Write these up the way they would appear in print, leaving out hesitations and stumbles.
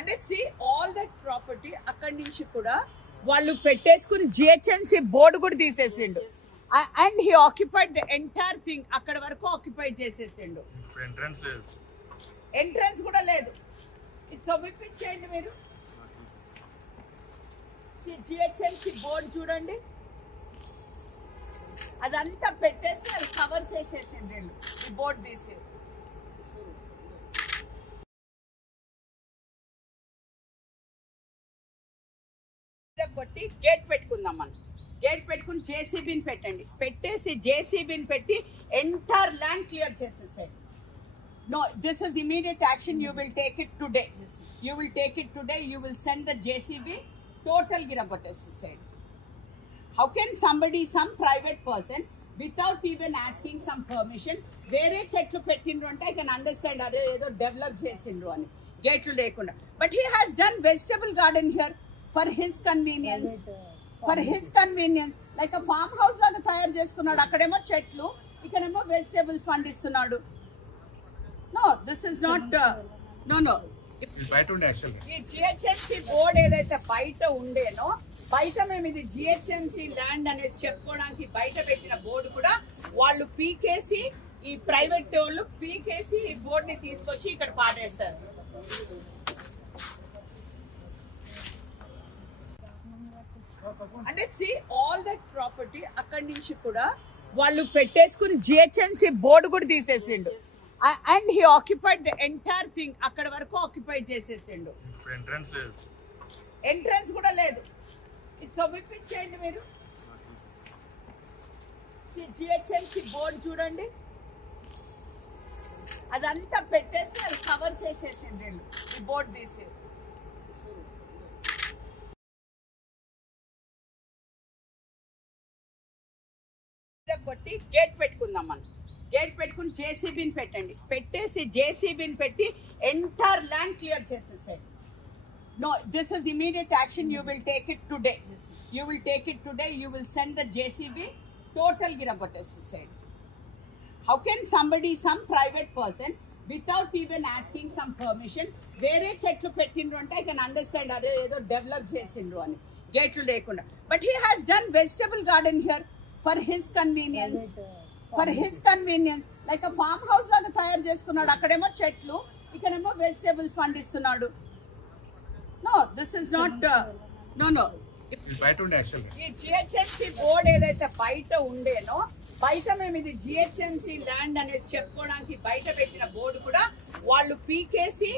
అంటే see all that property అక్కడి నుంచి కూడా వాళ్ళు పెట్టేసుకుని జిహెచ్ఎంసీ బోర్డు కూడా తీసేసిండు and he occupied the entire thing అక్కడ వరకు ఆక్యుపై చేసేసిండు ఎంట్రన్స్ కూడా లేదు ఇది తవ్విపించేయండి మీరు జిహెచ్ఎంసీ బోర్డు చూడండి అదంతా పెట్టేసి అది కవర్ చేసేసిండు ఈ బోర్డు తీసి కొట్టి గేట్ పెట్టుకుందాం మనం గేట్ పెట్టుకుని జేసీబీని పెట్టండి పెట్టేసి జేసీబీని పెట్టి ఎంటైర్ ల్యాండ్ క్లియర్ చేసేసాడు No, this is immediate action. You will take it today. You will take it today. You will send the JCB total Giragotes. How can somebody, some private person, without even asking some permission, వేరే చెట్లు పెట్టిండ్రు అంటే I can understand అదే ఏదో develop చేసిండ్రు అని గేట్లు లేకుండా. But he has done vegetable garden here for his convenience. For his convenience. Like a farmhouse లాగా తయారు చేసుకున్నాడు. అక్కడేమో చెట్లు, ఇక్కడేమో vegetables పండిస్తున్నాడు. No, this is not. No. బయట ఉండే యాక్చువల్ ఈ జిహెచ్ఎంసీ బోర్డు ఏదైతే బయట ఉండేనో బయట మేము ఇది జిహెచ్ఎంసీ ల్యాండ్ అనేసి చెప్పుకోవడానికి బయట పెట్టిన బోర్డు కూడా వాళ్ళు పీకేసి ఈ ప్రైవేట్ వాళ్ళు పీకేసి ఈ బోర్డుని తీసుకొచ్చి ఇక్కడ పాడేస్తారు. అంటే see all that property అక్కడి నుంచి కూడా వాళ్ళు పెట్టేసుకుని జిహెచ్ఎంసీ బోర్డు కూడా తీసేసిండు and he occupied the entire thing అక్కడ వరకు ఆక్యుపై చేసేసిండు ఎంట్రన్స్ కూడా లేదు ఇది తవ్విపించేయండి మీరు జిహెచ్ఎంసీ బోర్డు చూడండి అదంతా పెట్టేసి అది కవర్ చేసేసిండు ఈ బోర్డు తీసి కొట్టి గేట్ పెట్టుకుందాం మనం గేట్ పెట్టుకుని జేసీబీని పెట్టండి పెట్టేసి జేసీబీని పెట్టి ఎంటైర్ ల్యాండ్ క్లియర్ చేసేసాడు No, this is immediate action. You will take it today. You will take it today. You will send the JCB total Giragotes. How can somebody, some private person, without even asking some permission, వేరే చెట్లు పెట్టిండ్రు అంటే I can understand అదే ఏదో develop చేసిండ్రు అని గేట్లు లేకుండా. But he has done vegetable garden here for his convenience. For his convenience. Like a farmhouse లాగా తయారు చేసుకున్నాడు అక్కడేమో చెట్లు ఇక్కడేమో vegetables పండిస్తున్నాడు. No, this is not. No. బయట ఉండే యాక్చువల్ ఈ జిహెచ్ఎంసీ బోర్డు ఏదైతే బయట ఉండేనో బయట మేము ఇది జిహెచ్ఎంసీ ల్యాండ్ అనేసి చెప్పుకోవడానికి బయట పెట్టిన బోర్డు కూడా వాళ్ళు పీకేసి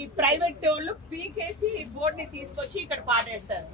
ఈ ప్రైవేట్ వాళ్ళు పీకేసి ఈ బోర్డుని తీసుకొచ్చి ఇక్కడ పాడేస్తారు.